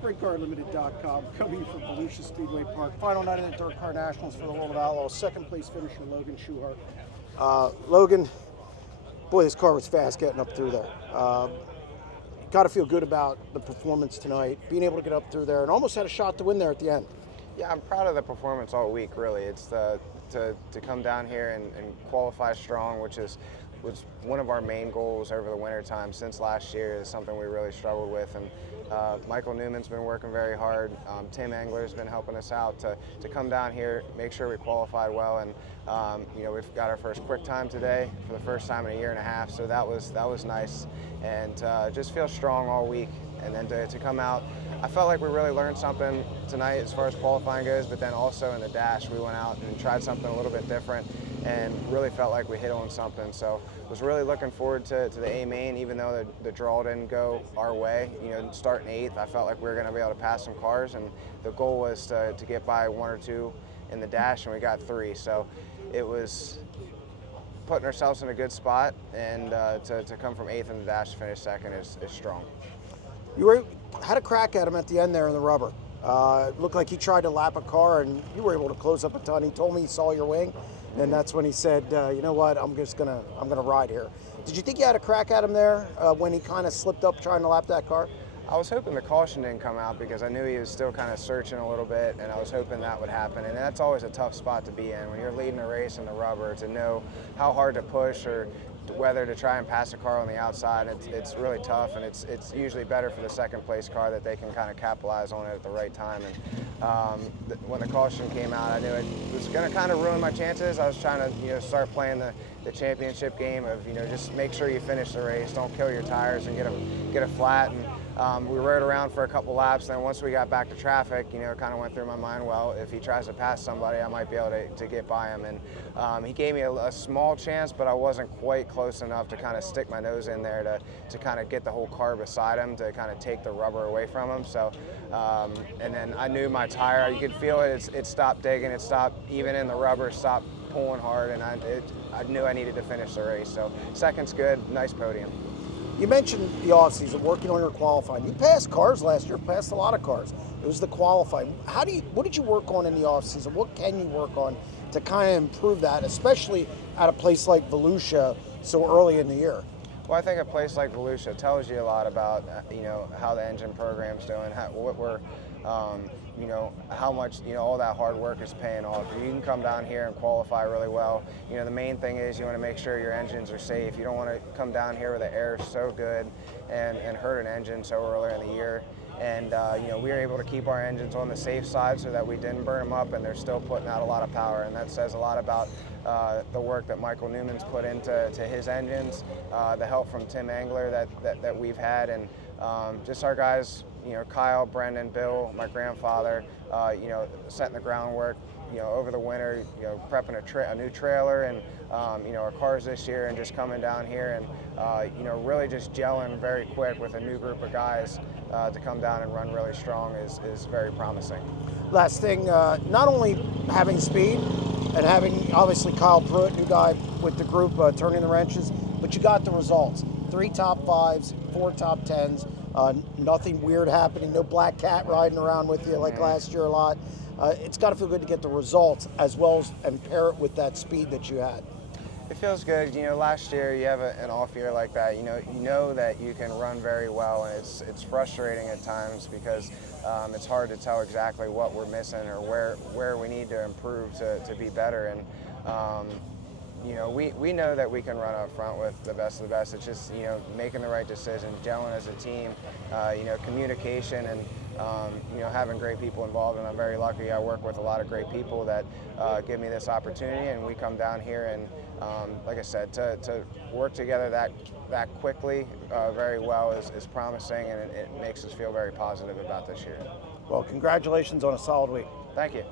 SprintCarLimited.com, coming from Volusia Speedway Park. Final night of the DIRTcar Nationals for the World of Outlaws. Second place finisher Logan Schuchart. Logan, boy, this car was fast getting up through there. Got to feel good about the performance tonight, being able to get up through there, and almost had a shot to win there at the end. Yeah, I'm proud of the performance all week, really. It's to come down here and qualify strong, which was one of our main goals over the winter time since last year. Is something we really struggled with, and Michael Newman's been working very hard. Tim Engler's been helping us out to come down here, make sure we qualified well, and you know, we've got our first quick time today for the first time in a year and a half, so that was nice, and just feel strong all week. And then to come out, I felt like we really learned something tonight as far as qualifying goes, but then also in the dash we went out and tried something a little bit different and really felt like we hit on something. So was really looking forward to the A main, even though the draw didn't go our way. You know, starting 8th, I felt like we were going to be able to pass some cars, and the goal was to get by 1 or 2 in the dash, and we got 3. So it was putting ourselves in a good spot, and to come from 8th in the dash to finish 2nd is strong. You had a crack at him at the end there in the rubber. It looked like he tried to lap a car, and you were able to close up a ton. He told me he saw your wing, and that's when he said, you know what, I'm gonna ride here. Did you think you had a crack at him there when he kind of slipped up trying to lap that car? I was hoping the caution didn't come out because I knew he was still kind of searching a little bit, and I was hoping that would happen. And that's always a tough spot to be in when you're leading a race in the rubber, to know how hard to push or whether to try and pass a car on the outside. It's really tough, and it's usually better for the second place car that they can kind of capitalize on it at the right time. And when the caution came out, I knew it was going to kind of ruin my chances. I was trying to start playing the championship game of just make sure you finish the race, don't kill your tires and get a flat. And we rode around for a couple laps, and then once we got back to traffic, it kind of went through my mind, well, if he tries to pass somebody, I might be able to get by him. And he gave me a small chance, but I wasn't quite close enough to kind of stick my nose in there to kind of get the whole car beside him, to kind of take the rubber away from him. So, and then I knew my tire, you could feel it, it stopped digging, it stopped even in the rubber, stopped pulling hard, and I knew I needed to finish the race. So second's good, nice podium. You mentioned the offseason, working on your qualifying. You passed cars last year, passed a lot of cars. It was the qualifying. What did you work on in the offseason? What can you work on to kind of improve that, especially at a place like Volusia so early in the year? Well, I think a place like Volusia tells you a lot about how the engine program's doing, what we're how much all that hard work is paying off. You can come down here and qualify really well. The main thing is you want to make sure your engines are safe. You don't want to come down here where the air is so good and hurt an engine so early in the year. And we were able to keep our engines on the safe side so that we didn't burn them up, and they're still putting out a lot of power. And that says a lot about the work that Michael Newman's put into his engines, the help from Tim Engler that we've had, and just our guys, Kyle, Brendan, Bill, my grandfather, setting the groundwork, over the winter, prepping a new trailer and, our cars this year, and just coming down here and, really just gelling very quick with a new group of guys to come down and run really strong is very promising. Last thing, not only having speed and having, obviously, Kyle Pruitt, new guy with the group, turning the wrenches, but you got the results. 3 top 5s, 4 top 10s, nothing weird happening, no black cat riding around with you like last year a lot. It's got to feel good to get the results as well as and pair it with that speed that you had. It feels good. Last year you have an off year like that. You know that you can run very well, and it's frustrating at times because it's hard to tell exactly what we're missing or where we need to improve to be better. And we know that we can run up front with the best of the best. It's just making the right decisions, gelling as a team, communication, and having great people involved. And I'm very lucky. I work with a lot of great people that give me this opportunity, and we come down here and, like I said, to work together that quickly very well is promising, and it makes us feel very positive about this year. Well, congratulations on a solid week. Thank you.